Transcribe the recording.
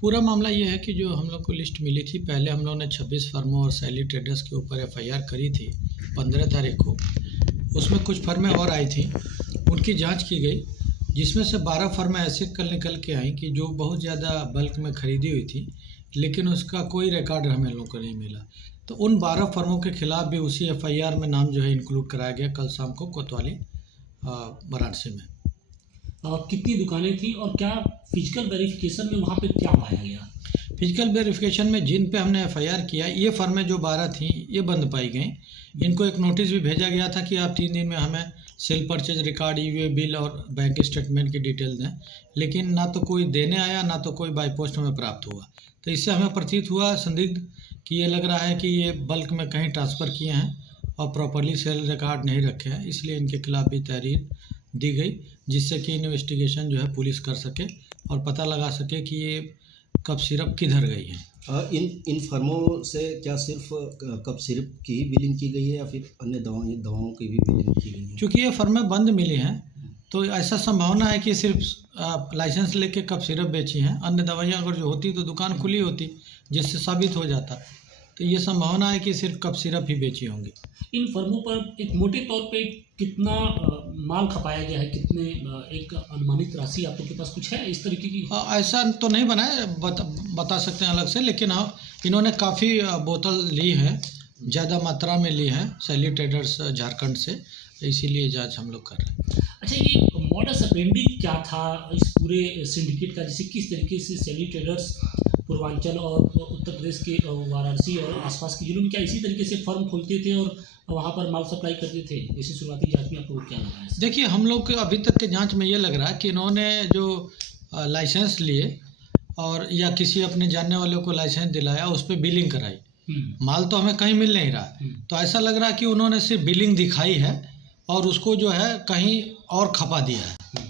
पूरा मामला ये है कि जो हम लोग को लिस्ट मिली थी, पहले हम लोगों ने 26 फर्मों और सैली ट्रेडर्स के ऊपर एफआईआर करी थी 15 तारीख को। उसमें कुछ फर्में और आई थी, उनकी जांच की गई, जिसमें से 12 फर्में ऐसे कल निकल के आई कि जो बहुत ज़्यादा बल्क में खरीदी हुई थी, लेकिन उसका कोई रिकॉर्ड हमें लोगों को नहीं मिला। तो उन 12 फर्मों के खिलाफ भी उसी एफआईआर में नाम जो है इंक्लूड कराया गया कल शाम को कोतवाली वाराणसी में। कितनी दुकानें थी और क्या फिजिकल वेरिफिकेशन में वहाँ पे क्या पाया गया? फिजिकल वेरिफिकेशन में जिन पे हमने एफआईआर किया, ये फर्में जो 12 थीं ये बंद पाई गई। इनको एक नोटिस भी भेजा गया था कि आप 3 दिन में हमें cell purchase record, e-way bill और बैंक स्टेटमेंट की डिटेल दें, लेकिन ना तो कोई देने आया, ना तो कोई बाई पोस्ट हमें प्राप्त हुआ। तो इससे हमें प्रतीत हुआ संदिग्ध कि ये लग रहा है कि ये बल्क में कहीं ट्रांसफ़र किए हैं और प्रॉपरली सेल रिकॉर्ड नहीं रखे हैं, इसलिए इनके खिलाफ भी तहरीर दी गई, जिससे कि इन्वेस्टिगेशन जो है पुलिस कर सके और पता लगा सके कि ये कप सिरप किधर गई है। इन फर्मों से क्या सिर्फ कप सिरप की ही बिलिंग की गई है या फिर अन्य दवाओं की भी बिलिंग की गई है? क्योंकि ये फर्में बंद मिली हैं, तो ऐसा संभावना है कि सिर्फ लाइसेंस लेके कप सिरप बेची हैं। अन्य दवाइयाँ अगर जो होती तो दुकान खुली होती, जिससे साबित हो जाता। तो ये संभावना है कि सिर्फ कप सिरप ही बेची होंगी। इन फर्मों पर एक मोटे तौर पे कितना माल खपाया गया है, कितने एक अनुमानित राशि आप लोग के पास कुछ है इस तरीके की? ऐसा तो नहीं बना है, बता सकते हैं अलग से, लेकिन हाँ इन्होंने काफ़ी बोतल ली है, ज़्यादा मात्रा में ली है सैली ट्रेडर्स झारखंड से, इसीलिए जांच हम लोग कर रहे हैं। अच्छा, ये मॉडस ऑपरेंडी क्या था इस पूरे सिंडिकेट का, जैसे किस तरीके से सैली ट्रेडर्स पूर्वांचल और उत्तर प्रदेश के वाराणसी और आसपास के जिलों में क्या इसी तरीके से फर्म खोलते थे और वहाँ पर माल सप्लाई करते थे? इसी शुरुआती जांच में आपको क्या लगा है? देखिए, हम लोग के अभी तक के जांच में ये लग रहा है कि इन्होंने जो लाइसेंस लिए और या किसी अपने जानने वाले को लाइसेंस दिलाया, उस पर बिलिंग कराई। माल तो हमें कहीं मिल नहीं रहा, तो ऐसा लग रहा है कि उन्होंने सिर्फ बिलिंग दिखाई है और उसको जो है कहीं और खपा दिया है।